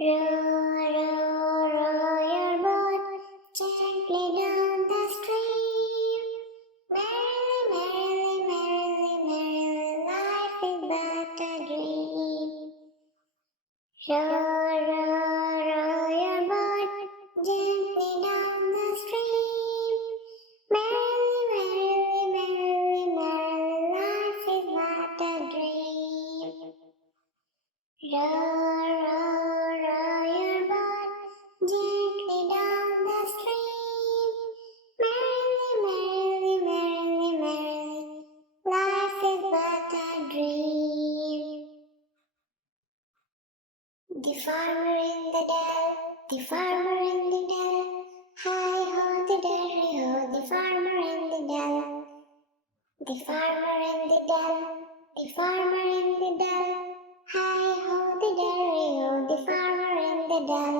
Row, row, row your boat gently down the stream. Merrily, merrily, merrily, merrily, life is but a dream. Row, row, row your boat gently down the stream. Merrily, merrily, merrily, merrily, life is but a dream. Row, row, row your boat gently down the stream. Merrily, merrily, merrily, merrily, life is but a dream. The farmer in the dell, the farmer in the dell, hi-ho, the derry-ho, the farmer in the dell. The farmer in the dell, the farmer in the dell, hi-ho, the derry-ho, the farmer in the dell.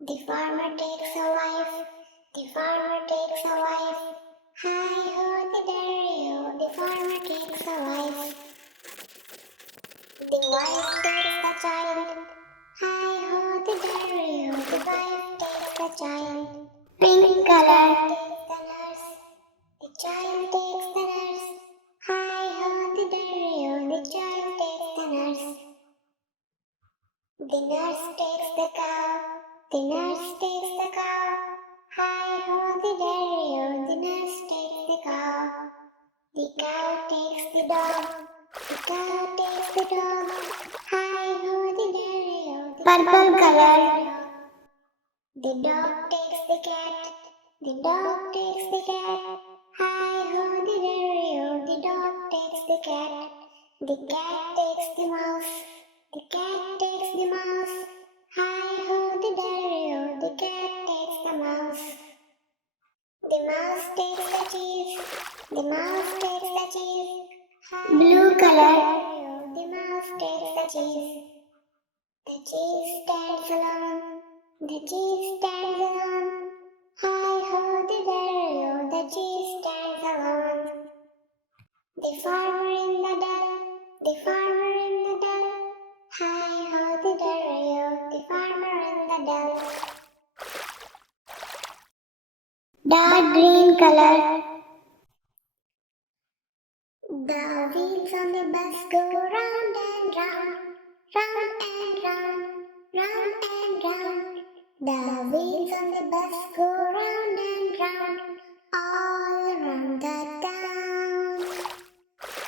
The farmer takes a wife, the farmer takes a wife, hi-ho, the derry-ho, the farmer takes a wife. The wife takes the child, hi-ho, the derry-ho, the wife takes the child. Pink color takes the nurse, the child takes the nurse, hi-ho, the derry-ho, the child takes the nurse. The nurse takes the cow, the nurse takes the cow, hi-ho, the derry-ho, the nurse takes the cow. The cow takes the dog, the cow takes the dog, hi-ho, the derry-ho, the purple color. The dog takes the cat, the dog takes the cat, hi-ho, the derry-ho, the dog takes the cat. The cat takes the mouse, the cat takes the mouse, hi-ho, the derry-ho, the cat takes the mouse. The mouse takes the cheese, the mouse takes the cheese, blue color. The mouse takes the cheese. The cheese stands alone, the cheese stands alone, hi-ho, the derry-ho, the cheese stands alone. The farmer in the dell, the farmer in the dell, hi-ho, the derry-ho, the farmer in the dell. Dark green color. The wheels on the bus go round and round, round and round, round and round. The wheels on the bus go round and round, all around the town.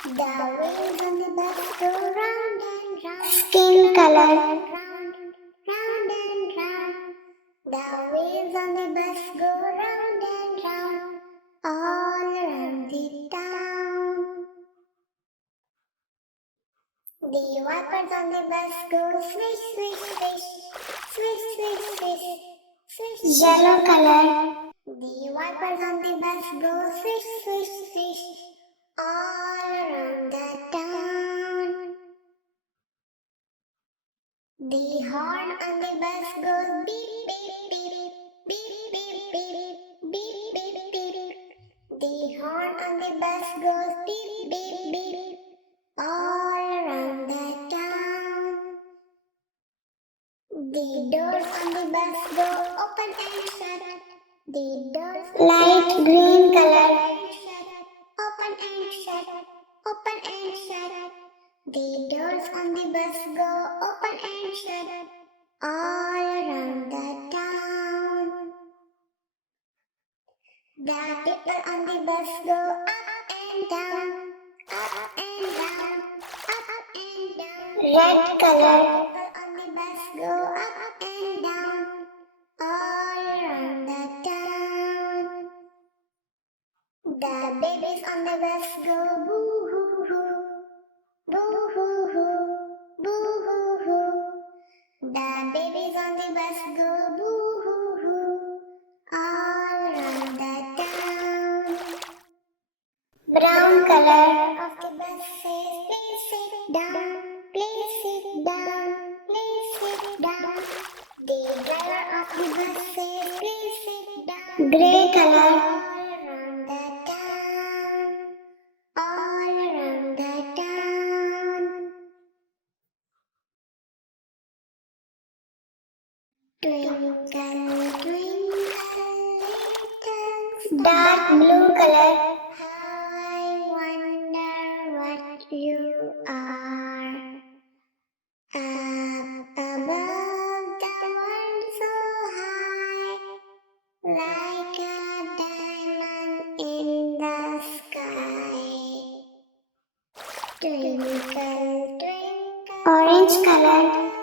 The wheels on the bus go round and round. Skin color. Round, round and round. The wheels on the bus go round and round, all around the town. The wipers on the bus go swish, swish, swish, swish, swish, swish, swish. Yellow color. The wipers on the bus go swish, swish, swish, all around the town. The horn on the bus goes beep, beep, beep, beep, beep, beep, beep, beep, beep. The horn on the bus goes beep, beep, beep, all around the town. The doors on the bus go open and shut. The doors light green color. Open and shut. Open and shut. The doors on the bus go open and shut, all around the town. The people on the bus go up and down, up and down, up and down. Red color. The people on the bus go up and down, all around the town. The babies on the bus go boo hoo hoo, boo hoo hoo, boo hoo hoo. The babies on the bus go boo hoo hoo, all around the town. Brown color of the bus says, please sit down, please sit down, please sit down. The driver of the bus says, please sit down. Grey color. Twinkle, twinkle, little dark blue color. How I wonder what you are. Up above the world so high, like a diamond in the sky. Twinkle, twinkle. Orange color.